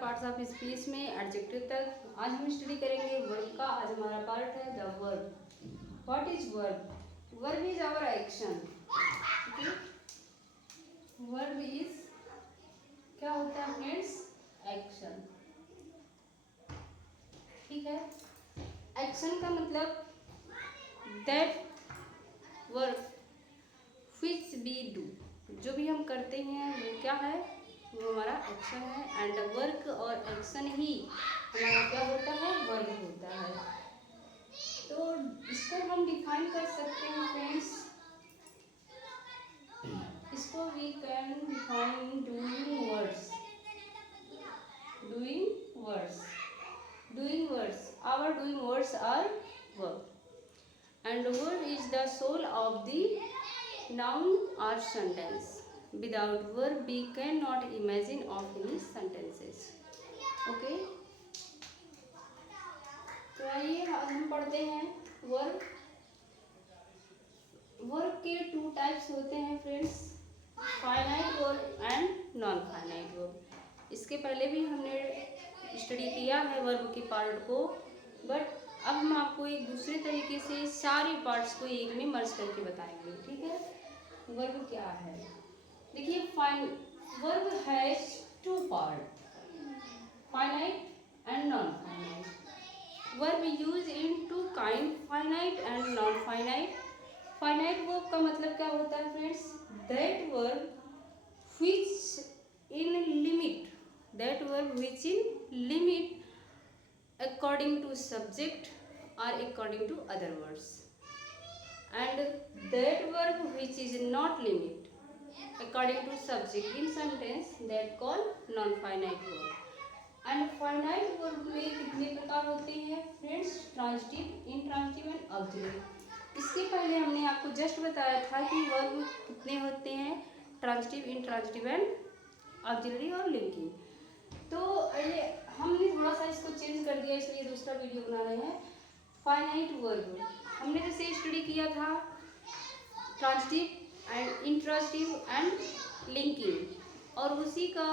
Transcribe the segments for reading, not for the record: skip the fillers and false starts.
Parts of speech में adjective तक। आज हम स्टडी करेंगे वर्ब का। आज हमारा पार्ट है the verb. What is verb? Verb is our action. Verb is क्या होता है फ्रेंड्स? एक्शन। ठीक है। एक्शन का मतलब that work which we do, जो भी हम करते हैं वो क्या है? वो हमारा एक्शन है। एंड वर्क और एक्शन ही हमारा क्या होता है? वर्क होता है। तो इसको हम डिफाइन कर सकते हैं फ्रेंड्स। इसको we can define doing words. Doing words, doing words, our doing words are work. And word is the soul of the noun or sentence. Without verb, we cannot imagine of any sentences. Okay? तो आइए आज हम पढ़ते हैं verb. Verb के two types होते हैं friends, finite verb and non finite verb. इसके पहले भी हमने स्टडी किया है वर्ब के पार्ट को, बट अब हम आपको एक दूसरे तरीके से सारे पार्ट्स को एक में मर्ज करके बताएंगे। ठीक है। वर्ब क्या है? देखिए, verb has two part, finite and non finite. Verb use in two kind, finite and non finite. Finite verb का मतलब क्या होता है friends? That verb which in limit, that verb which in limit according to subject or according to other words, and that verb which is not limit according to subject in sentence, that called non finite verb. And finite verb में कितने प्रकार होते हैं friends? Transitive, intransitive and auxiliary. इसके पहले हमने आपको just बताया था कि वर्ब कितने होते हैं? ट्रांजिटिव, इंट्रांजिटिव एंड ऑक्सिलरी और लिंकिंग। तो ये हमने थोड़ा सा इसको चेंज कर दिया, इसलिए दूसरा वीडियो बना रहे हैं। फाइनाइट वर्ब हमने जैसे स्टडी किया था transitive and intransitive and linking, और उसी का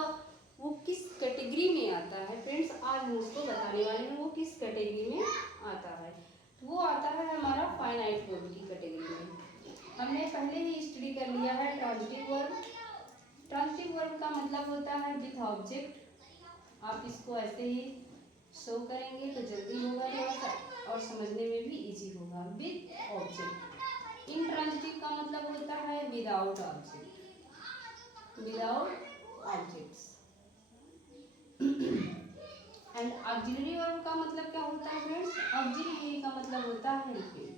वो किस कैटेगरी में आता है फ्रेंड्स, आज हम उसको बताने वाले हैं वो किस कैटेगरी में आता है। वो आता है हमारा फाइनाइट वर्ब की कैटेगरी में। हमने पहले ही स्टडी कर लिया है ट्रांजिटिव वर्ब। ट्रांजिटिव वर्ब का मतलब होता है विथ ऑब्जेक्ट। आप इसको ऐसे ही शो करेंगे तो जल्दी होगा थोड़ा सा, और समझने में भी इजी होगा। With object. इंट्रांजिटिव का मतलब होता है without object, without objects. And auxiliary verb का मतलब क्या होता है फ्रेंड्स? ऑक्सिलरी का मतलब होता है हेल्पिंग,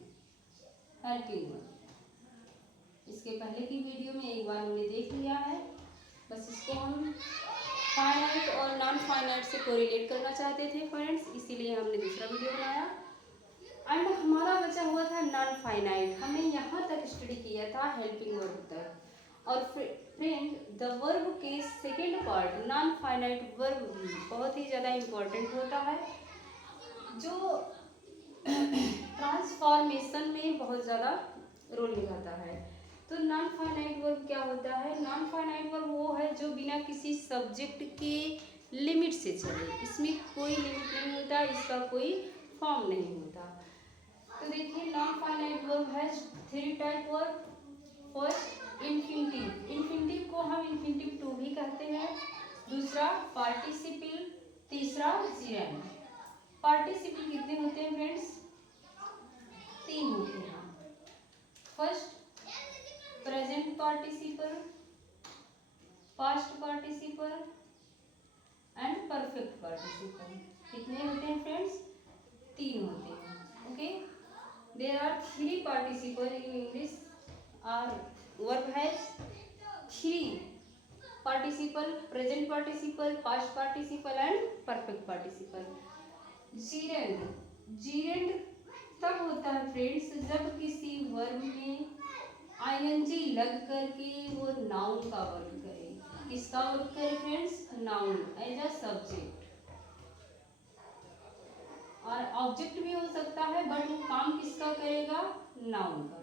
हेल्पिंग वर्ब। इसके पहले की वीडियो में एक बार हमने देख लिया है, बस इसको हम फाइनाइट और नॉन फाइनाइट से कोरिलेट करना चाहते थे फ्रेंड्स, इसीलिए हमने दूसरा वीडियो बनाया। एंड हमारा बचा हुआ था नॉन फाइनाइट। हमने यहाँ तक स्टडी किया था हेल्पिंग वर्ब तक। और फ्रेंड, द वर्ब के second part non finite verb भी बहुत ही ज़्यादा इम्पोर्टेंट होता है, जो ट्रांसफॉर्मेशन में बहुत ज़्यादा रोल निभाता है। तो नॉन फाइनाइट वर्ब क्या होता है? नॉन फाइनाइट वर्ब वो है जो बिना किसी सब्जेक्ट के लिमिट से चले। इसमें कोई लिमिट नहीं होता, इसका कोई फॉर्म नहीं होता। तो देखिए, नॉन फाइनाइट वर्ब है three type verb. First infinitive, infinitive को हम इन्फिनिटिव टू भी कहते हैं। दूसरा पार्टिसिपल, तीसरा जिरेंड। पार्टिसिपल कितने होते हैं फ्रेंड्स? तीन होते हैं। First present participle, past participle and perfect participle. कितने होते हैं फ्रेंड्स? तीन होते हैं। Okay, there are three participle in English. Our verb has three participle, present participle, past participle and perfect participle. Gerund, gerund तब होता है फ्रेंड्स जब किसी वर्ब में आईएनजी लग करके वो नाउन का वर्क करे। किसका वर्क करे friends? Noun as a subject. और ऑब्जेक्ट भी हो सकता है, बट वो काम किसका करेगा? नाउन का।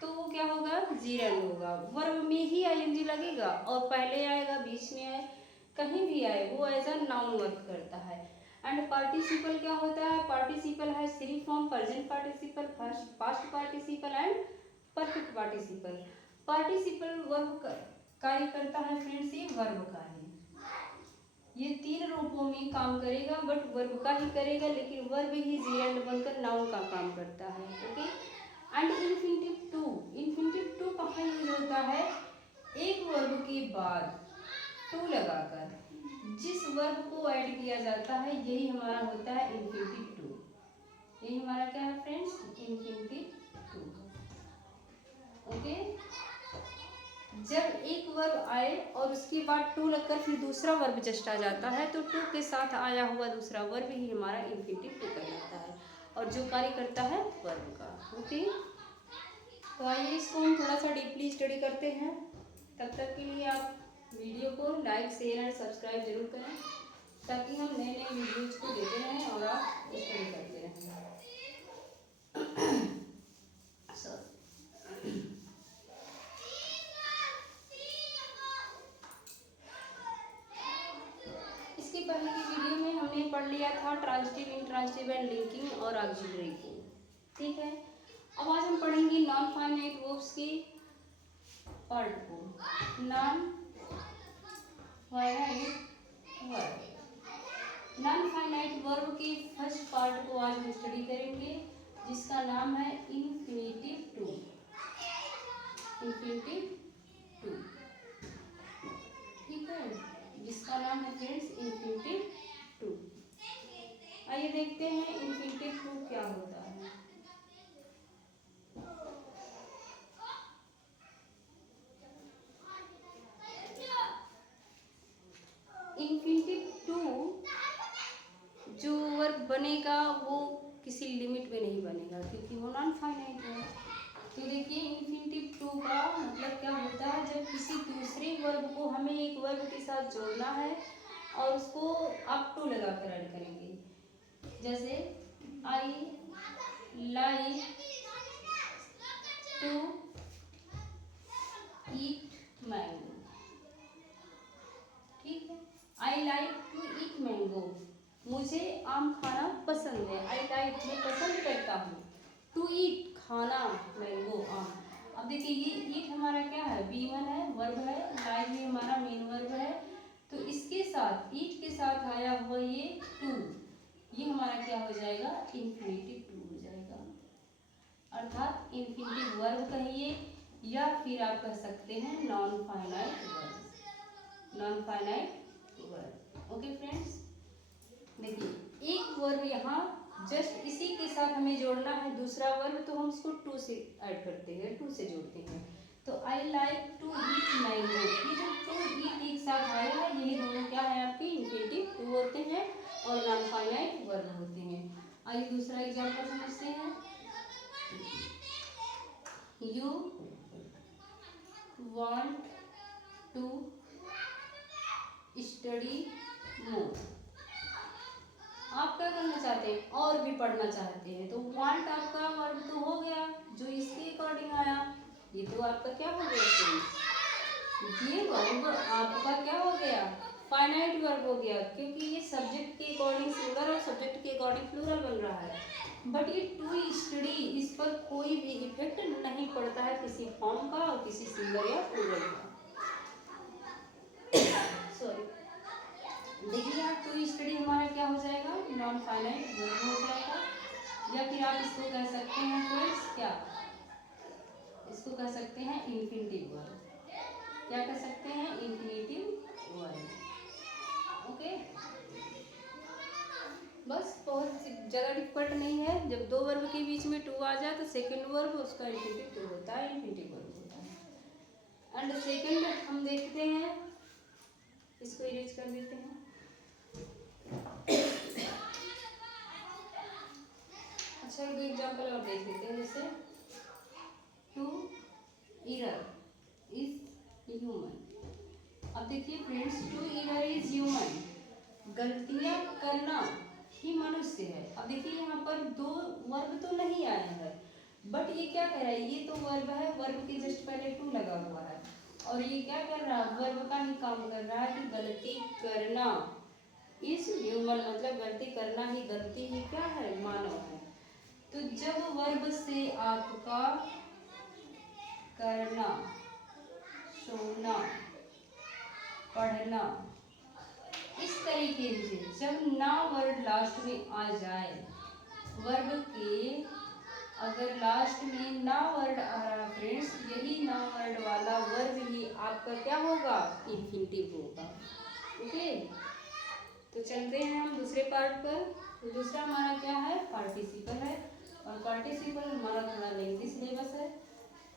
तो वो क्या होगा? जीरेंड होगा। वर्ब में ही आईएनजी लगेगा और पहले आएगा, बीच में आए, कहीं भी आए वो एज अ नाउन वर्क करता है। एंड पार्टिसिपल क्या होता है? पार्टिसिपल है three form: present participle, past participle and perfect participle. Participle verb कार्य करता है फ्रेंड्स, ये वर्ब का है। ये तीन रूपों में काम करेगा, बट वर्ब का ही करेगा, लेकिन वर्ब ही जेएंड बनकर नाउन का काम करता है। Okay. And infinitive to, infinitive to कहाँ यूज होता है? एक वर्ब के बाद टू लगाकर जिस वर्ब को ऐड किया जाता है यही हमारा होता है इन्फिनिटिव टू। यही हमारा क्या है फ्रेंड्स? Infinitive to. ओके। जब एक वर्ब आए और उसके बाद टू लगकर फिर दूसरा वर्ब जस्ट आ जाता है तो टू के साथ आया हुआ दूसरा वर्ब ही हमारा इन्फिनिटिव टू कहलाता है और जो कार्य करता है वर्ब का। ओके। तो आइए इसको हम थोड़ा सा डीपली स्टडी करते हैं। तब तक के लिए आप वीडियो को लाइक, शेयर एंड सब्सक्राइब जरूर करें ताकि हम नए नए वीडियोज को देते रहें और आप स्टडी करते रहें। इसके पहले की वीडियो में हमने पढ़ लिया था ट्रांजिटिव, इंट्रांजिटिव एंड लिंकिंग और ऑक्सिलरी को। ठीक है। अब आज हम पढ़ेंगे नॉन फाइनाइट वर्ब्स के पार्ट को। Non finite verb, non finite verb के फर्स्ट पार्ट को आज हम स्टडी करेंगे जिसका नाम है इन्फिनिटिव टू। इन्फिनिटिव टू, ठीक है, जिसका नाम है फ्रेंड्स इन्फिनिटिव टू। आइए देखते हैं इन्फिनिटिव टू क्या होता है। इन्फिनिटिव टू जो वर्ब बनेगा वो किसी लिमिट में नहीं बनेगा क्योंकि वो नॉन फाइनाइट है। तो देखिए इन्फिनिटिव टू का मतलब क्या होता है? जब किसी दूसरे वर्ब को हमें एक वर्ब के साथ जोड़ना है और उसको आप टू लगा कर ऐड करेंगे। जैसे I like to eat mango. ठीक है। I like to eat mango, मुझे आम खाना पसंद है। आई लाइक मैं पसंद करता हूँ, टू ईट खाना, मैंगो आम। अब देखिए ये ईट हमारा क्या है? V1 है, वर्ब है। लाइक भी हमारा मेन वर्ब है। तो इसके साथ ईट के साथ आया हुआ ये टू, ये हमारा क्या हो जाएगा? इन्फिनिटिव टू हो जाएगा। अर्थात इन्फिनिटिव वर्ब कहिए या फिर आप कह सकते हैं non finite verb. Non finite verb. Okay friends, देखिए एक वर्ब यहाँ जस्ट इसी के साथ हमें जोड़ना है दूसरा वर्ब, तो हम इसको टू से ऐड करते हैं, टू से जोड़ते हैं। तो I like to eat mango, ये जो टू ईट एक साथ आया है यही दोनों क्या है? आपके इन्फिनिटिव टू होते हैं और नॉन फाइनाइट वर्ब होते हैं। आइए दूसरा एग्जांपल समझते हैं। You want to study more, आप क्या करना चाहते हैं? और भी पढ़ना चाहते हैं। तो वांट आपका वर्ब तो हो गया जो इसके अकॉर्डिंग आया, ये तो आपका क्या हो गया? ये वर्ब आपका क्या हो गया? फाइनाइट वर्ब हो गया क्योंकि ये सब्जेक्ट के अकॉर्डिंग सिंगुलर और सब्जेक्ट के अकॉर्डिंग प्लूरल बन रहा है। बट ये टू स्टडी, इस पर कोई भी इफेक्ट नहीं पड़ता है किसी फॉर्म का और किसी सिंगुलर या प्लूरल का। सॉरी, देखिए आप टू स्टडी हमारा क्या हो जाएगा? नॉन फाइनाइट वर्ब हो जाएगा। या फिर आप इसको कह सकते हैं फ्रेंड्स क्या? इसको कह सकते हैं इन्फिनिटिव वर्ब। क्या कह सकते हैं? Infinitive verb. ओके, बस बहुत ज़्यादा डिफिकल्ट नहीं है। जब दो वर्ब के बीच में टू आ जाए तो सेकंड वर्ब उसका इन्फिनिटिव टू होता है, इन्फिनिटिव वर्ब होता है। एंड सेकंड हम देखते हैं, इसको इरेज कर देते हैं। अच्छा एक एग्जांपल और देख लेते हैं। जैसे टू ईरर इज ह्यूमन। अब देखिए friends, to err is human, गलतियां करना ही मनुष्य है। अब देखिए यहाँ पर दो वर्ब तो नहीं आया है, बट ये क्या कह रहा है? ये तो वर्ब है, वर्ब के जस्ट पहले टू लगा हुआ है। और ये क्या कर रहा है, वर्ब का ही काम कर रहा है कि गलती करना। इस ह्यूमन मतलब गलती करना ही, गलती ही क्या है, मानव है। तो जब वर्ब से आपका करना, सोना, पढ़ना, इस तरीके से जब ना वर्ड लास्ट में आ जाए, वर्ब के अगर लास्ट में ना वर्ड आ रहा फ्रेंड्स, यही ना वर्ड वाला वर्ब ही आपका क्या होगा, इंफिनिटिव होगा। ओके, तो चलते हैं हम दूसरे पार्ट पर। तो दूसरा हमारा क्या है, पार्टिसिपल है, और पार्टिसिपल हमारा थोड़ा लेंथी सिलेबस है।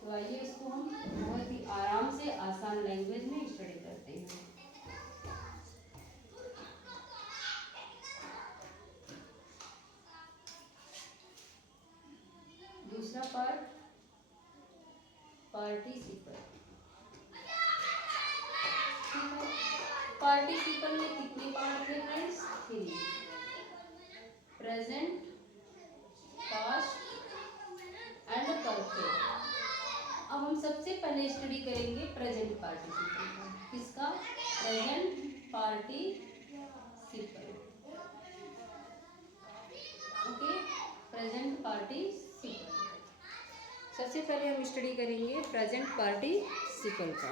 तो आइए इसको हम बहुत ही आराम से आसान लैंग्वेज में स्टडी करते हैं। दूसरा पार्ट पार्टिसिपल। पार्टिसिपल में कितने पार्ट थे friends, 3, present, past and perfect. अब हम सबसे पहले स्टडी करेंगे प्रेजेंट पार्टिसिपल का। किसका, present participle. Okay, present participle. सबसे पहले हम स्टडी करेंगे प्रेजेंट पार्टिसिपल का।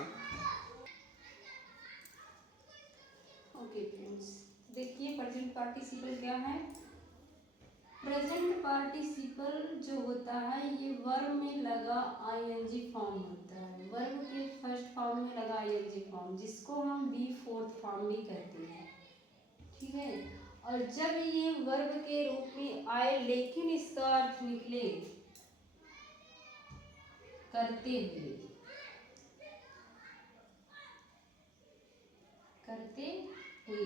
ओके फ्रेंड्स, देखिए प्रेजेंट पार्टिसिपल क्या है। प्रेजेंट पार्टिसिपल जो होता है ये वर्ब में लगा आईएनजी फॉर्म होता है। वर्ब के फर्स्ट फॉर्म में लगा आईएनजी फॉर्म, जिसको हम बी फोर्थ फॉर्म भी कहते हैं। ठीक है, और जब ये वर्ब के रूप में आए लेकिन इसका अर्थ निकले करते हुए, करते हुए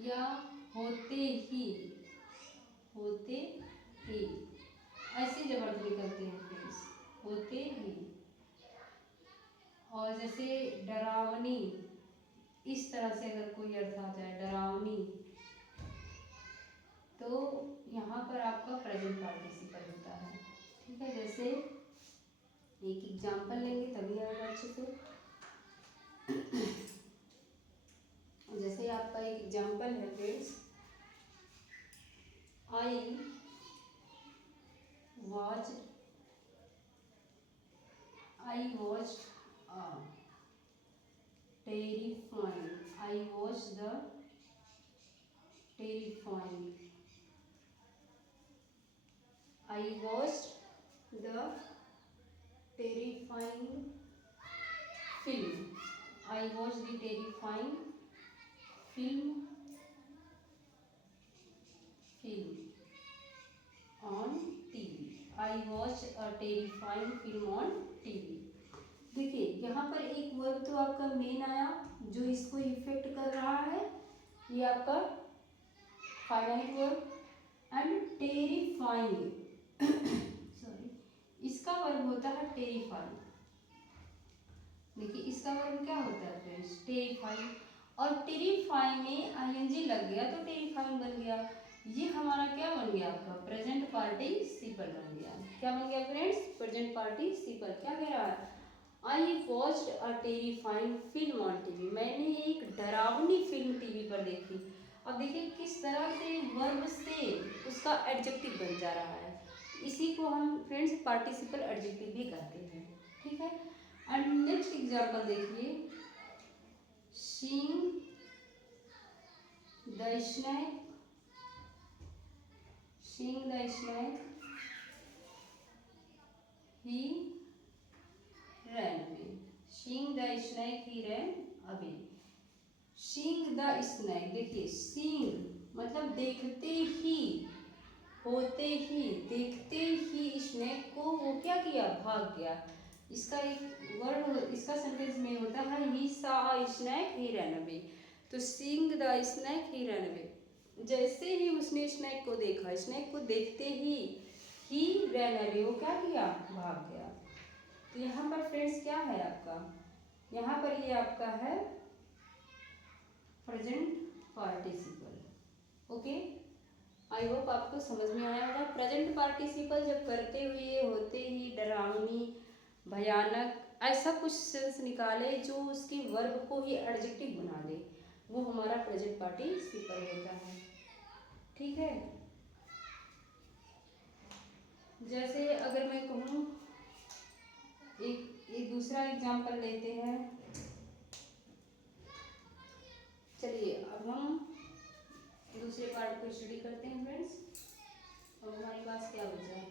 या होते ही, होते ही, ऐसे जब अर्थ निकलते हैं फ्रेंड्स, होते ही। और जैसे डरावनी, इस तरह से अगर कोई अर्थ आ जाए डरावनी, तो यहाँ पर आपका प्रेजेंट पार्टिसिपल होता है। ठीक है, जैसे एक एग्जाम्पल लेंगे तभी आएगा अच्छे से। जैसे आपका एक एग्जाम्पल है friends, I watch, I watch terrifying, I watched the terrifying, I watched the terrifying film, I watched the terrifying film on TV, I watched a terrifying film on TV। देखिए यहाँ पर एक वर्ब तो आपका main आया जो इसको effect कर रहा है, ये आपका finite verb, and terrifying sorry, इसका वर्ब होता है टेरिफाइंग। देखिए इसका वर्ब क्या होता है फ्रेंड्स, टेरिफाइंग, और टेरिफाइंग में आईएनजी लग गया तो टेरिफाइंग बन गया। ये हमारा क्या बन गया, आपका प्रेजेंट पार्टिसिपल बन गया। क्या बन गया फ्रेंड्स, प्रेजेंट पार्टिसिपल। क्या कह रहा है, I watched a terrifying film on TV, मैंने एक डरावनी फिल्म टीवी पर देखी। अब देखिए किस तरह से वर्ब से उसका एडजेक्टिव बन जा रहा है, इसी को हम फ्रेंड्स पार्टिसिपल एडजेक्टिव भी कहते हैं। ठीक है, एंड नेक्स्ट एग्जांपल देखिए, seeing the snake, seeing the snake he ran away, seeing the snake he ran away, seeing the snake, देखिए seeing मतलब देखते ही, होते ही, देखते ही स्नेक को वो क्या किया, भाग गया। इसका एक वर्ड, इसका सेंटेंस में होता है he saw a snake he ran away। तो seeing the snake he ran away, जैसे ही उसने स्नेक को देखा, स्नेक को देखते ही he ran away, वो क्या किया, भाग गया। तो यहाँ पर फ्रेंड्स क्या है आपका, यहाँ पर ये आपका है present participle. Okay, I hope आपको समझ में आया होगा। प्रेजेंट पार्टिसिपल जब करते हुए, होते ही, डरावनी, भयानक, ऐसा कुछ सेंस निकाले जो उसके वर्ब को ही एडजेक्टिव बना दे, वो हमारा प्रेजेंट पार्टिसिपल होता है। ठीक है, जैसे अगर मैं कहूँ, एक दूसरा एग्जाम्पल लेते हैं। चलिए अब हम दूसरे पार्ट को स्टडी करते हैं फ्रेंड्स। अब हमारे पास क्या बचा है?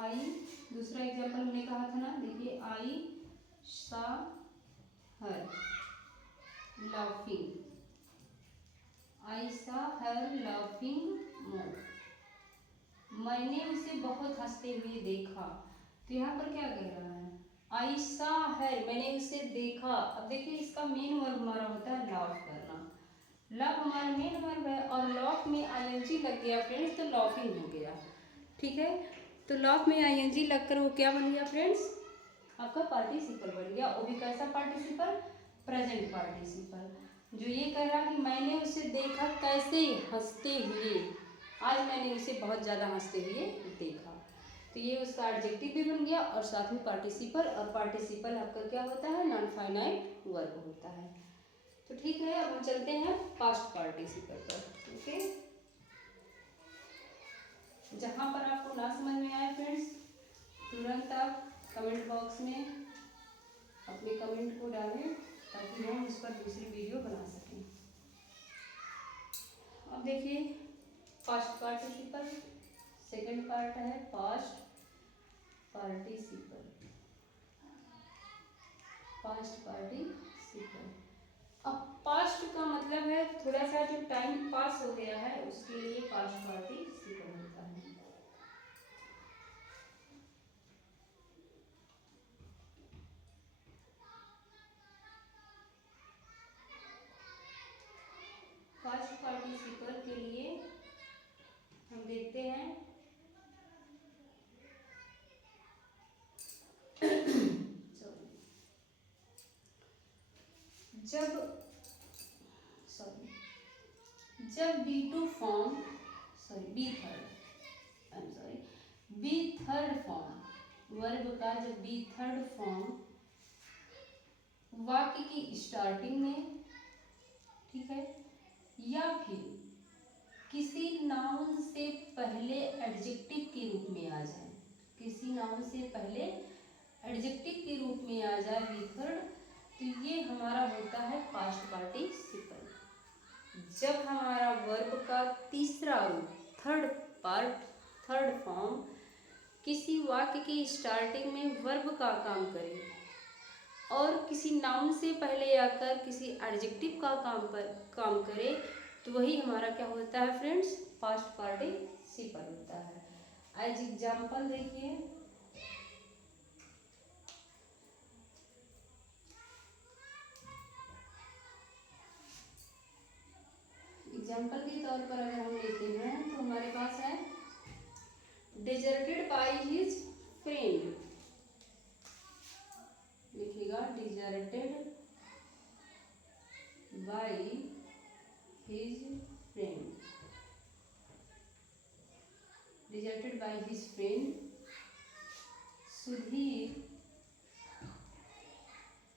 आई, दूसरा एग्जाम्पल हमने कहा था ना, देखिए, आई सा हर लाफिंग, आई सा हर लाफिंग मोर, मैंने उसे बहुत हंसते हुए देखा। तो यहाँ पर क्या कह रहा है? आई सा हर, मैंने उसे देखा। अब देखिए इसका मेन वर्ब हमारा होता है लाफ करना। लव हमारा मेन वर्ब है और लॉफ में आईएनजी लग गया फ्रेंड्स, तो लॉफिंग हो गया। ठीक है, तो लॉफ में आईएनजी लगकर वो क्या बन गया फ्रेंड्स? आपका पार्टिसिपल बन गया। वो भी कैसा पार्टिसिपल? Present participle. जो ये कह रहा कि मैंने उसे देखा कैसे? हंसते हुए। आज मैंने उसे बहुत ज़्यादा हंसते हुए देखा। तो ये उसका एडजेक्टिव भी बन गया और साथ में पार्टिसिपल, और पार्टिसिपल आपका क्या होता है? नॉन फाइनाइट वर्ब होता है। तो ठीक है, अब हम चलते हैं पास्ट पार्टिसिपल पर। ओके, जहाँ पर आपको ना समझ में आए फ्रेंड्स, तुरंत आप कमेंट बॉक्स में अपने कमेंट को डालें ताकि हम उस पर दूसरी वीडियो बना सकें। अब देखिए पास्ट पार्टिसिपल, सेकंड पार्ट है पास्ट पार्टिसिपल। पास्ट पार्टिसिपल, अब पास्ट का मतलब है थोड़ा सा जो टाइम पास हो गया है उसके लिए पास्ट पार्टिसिपल होता है। पास्ट पार्टिसिपल के लिए हम देखते हैं जब V two form, V third form verb का जब बी थर्ड फॉर्म वाक्य की स्टार्टिंग में, ठीक है, या फिर किसी नाउन से पहले एडजेक्टिव के रूप में आ जाए, किसी नाउन से पहले एडजेक्टिव के रूप में आ जाए बी थर्ड, तो ये हमारा होता है पास्ट पार्टिसिपल। जब हमारा वर्ब का तीसरा रूप, थर्ड फॉर्म किसी वाक्य की स्टार्टिंग में वर्ब का काम करे और किसी नाउन से पहले आकर किसी एडजेक्टिव का काम करे, तो वही हमारा क्या होता है फ्रेंड्स? पास्ट पार्टिसिपल होता है। एज एग्जाम्पल देखिए, एग्जाम्पल के तौर पर अगर हम लेते हैं तो हमारे पास है डिजर्टेड बाय हिज फ्रेंड, लिखिएगा deserted bye his friend, deserted bye his friend Sudhir,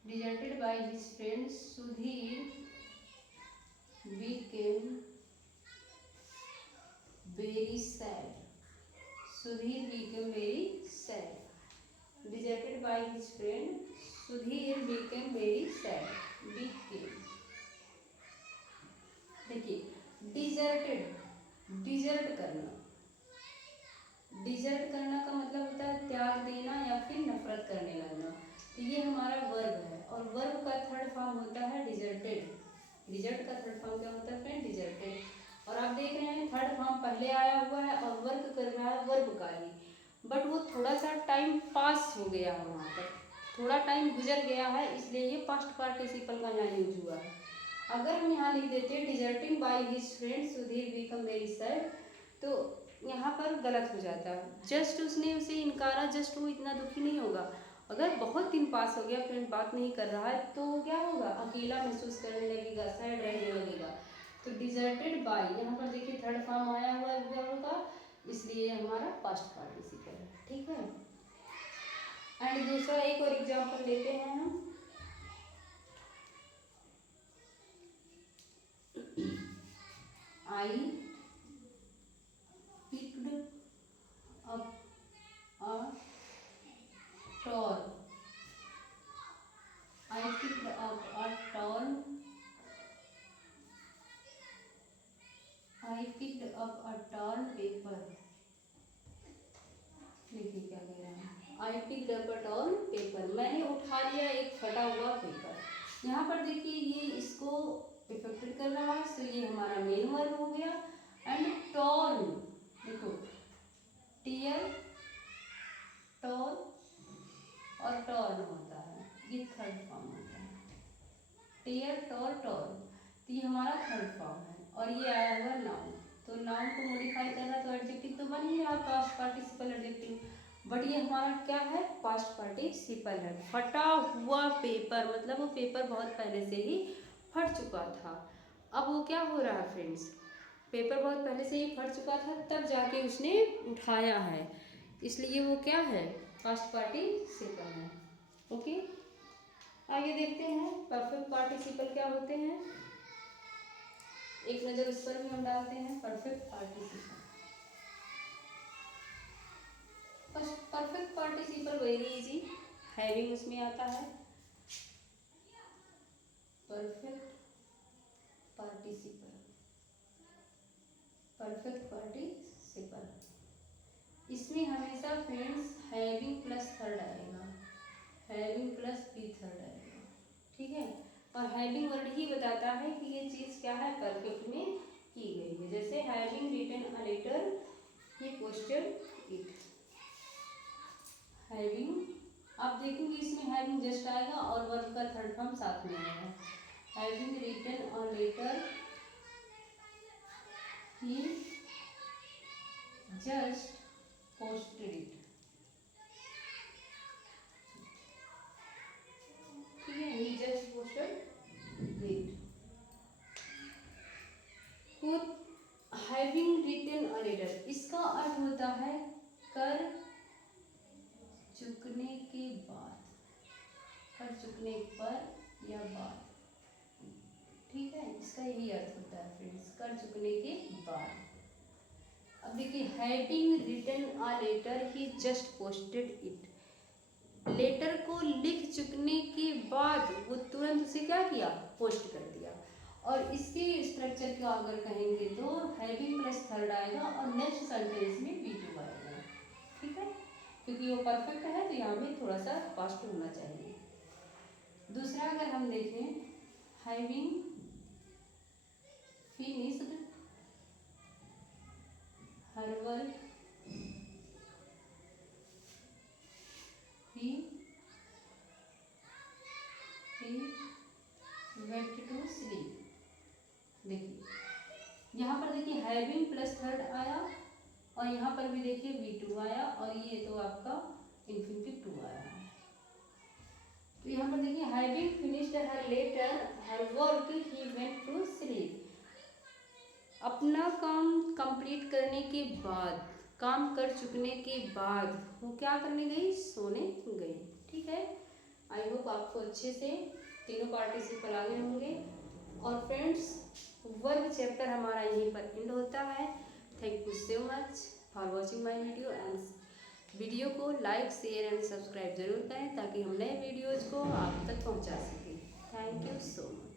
deserted bye his friend Sudhir became very sad, Sudhir became very sad, deserted by his friend Sudhir became very sad, became, देखिए deserted, dessert करना, dessert करना का मतलब होता है त्याग देना या फिर नफरत करने लगना। तो ये हमारा वर्ब है और वर्ब का थर्ड फॉर्म होता है डिजर्टेड। डिजर्ट का थर्ड फॉर्म क्या होता है फ्रेंड? डिजर्टेड। और आप देख रहे हैं थर्ड फॉर्म पहले आया हुआ है और वर्क कर रहा है वर्ब का ही, बट वो थोड़ा सा टाइम पास हो गया है, वहाँ पर थोड़ा टाइम गुजर गया है, इसलिए ये पास्ट पार्टिसिपल का यहाँ यूज हुआ है। अगर हम यहाँ लिख देते हैं deserting by his friend Sudhir become very sad, तो यहाँ पर गलत हो जाता है। जस्ट उसने उसे इनकारा, जस्ट वो इतना दुखी नहीं होगा। अगर बहुत दिन पास हो गया, फ्रेंड बात नहीं कर रहा है, तो क्या होगा? अकेला महसूस करने लगेगा, सैड रहने लगेगा। तो डिजर्टेड बाय, यहाँ पर देखिए थर्ड फॉर्म आया हुआ है वर्ब का, इसलिए हमारा पास्ट पार्टिसिपल है। ठीक है। एंड दूसरा एक और एग्जांपल लेते हैं हम। आई picked up a tall, I picked up a tall, I picked up a tall paper। देखिए क्या कह रहा है, I picked up a tall paper, मैंने उठा लिया एक फटा हुआ पेपर। यहाँ पर देखिए ये इसको इफेक्टेड कर रहा है, तो ये हमारा मेन वर्ब हो गया। एंड टॉल, देखो टीयर टॉल और टॉल होता है, ये थर्ड फॉर्म होता है। टीयर टॉल टॉल, तो ये हमारा थर्ड फॉर्म है। और ये आया हुआ नाउन, तो नाउन को मॉडिफाई कर रहा है, तो एडजेक्टिव तो बन ही रहा पास्ट पार्टिसिपल एडजेक्टिव, बट ये हमारा क्या है, पास्ट पार्टिसिपल है। फटा हुआ पेपर मतलब वो पेपर बहुत पहले से ही फट चुका था। अब वो क्या हो रहा है फ्रेंड्स, पेपर बहुत पहले से ही फट चुका था, तब जाके उसने उठाया है, इसलिए वो क्या है, पास्ट पार्टिसिपल है। ओके, आगे देखते हैं परफेक्ट पार्टिसिपल क्या होते हैं, एक नज़र उस पर भी हम डालते हैं। Perfect participle, perfect participle very easy, having उसमें आता है। परफेक्ट पार्टिसिपल, परफेक्ट पार्टिसिपल, इसमें हमेशा फ्रेंड्स हैविंग प्लस थर्ड आएगा, हैविंग प्लस बी थर्ड आएगा। ठीक है, और हैविंग वर्ड ही बताता है कि ये चीज़ क्या है, परफेक्ट में की गई है। जैसे having written a letter he posted it, having, आप देखेंगे इसमें हैविंग जस्ट आएगा और वर्ब का थर्ड फॉर्म साथ में आएगा। Having written a letter he just posted it. ठीक है, he just posted it. Having written a letter, इसका अर्थ होता है कर चुकने के बाद, कर चुकने पर या बाद। ठीक है, इसका यही अर्थ होता है फ्रेंड्स, कर चुकने के बाद। अब देखिए having written a letter he just posted it, letter को लिख चुकने के बाद वो तुरंत उसे क्या किया, पोस्ट कर दिया। और इसके स्ट्रक्चर को अगर कहेंगे तो हैविंग प्लस थर्ड आएगा और नेक्स्ट सेंटेंस में बी टू आएगा। ठीक है, क्योंकि वो परफेक्ट है तो यहाँ में थोड़ा सा फास्ट होना चाहिए। दूसरा अगर हम देखें, having finished her work he went to sleep। देखिए यहाँ पर देखिए हैविंग प्लस थर्ड आया और यहाँ पर भी देखिए V2 आया और ये तो आपका इन्फिनिटिव 2 आया है। तो यहाँ पर देखिए having finished her letter her work he went to sleep, अपना काम कंप्लीट करने के बाद, काम कर चुकने के बाद वो क्या करने गई, सोने गई। ठीक है, आई होप आपको अच्छे से तीनों पार्टिसिपल आगे होंगे। और फ्रेंड्स वर्ब चैप्टर हमारा यहीं पर एंड होता है। Thank you so much for watching my video and video को लाइक शेयर एंड सब्सक्राइब जरूर करें ताकि हम नए वीडियोज़ को आप तक पहुंचा सकें। Thank you so much.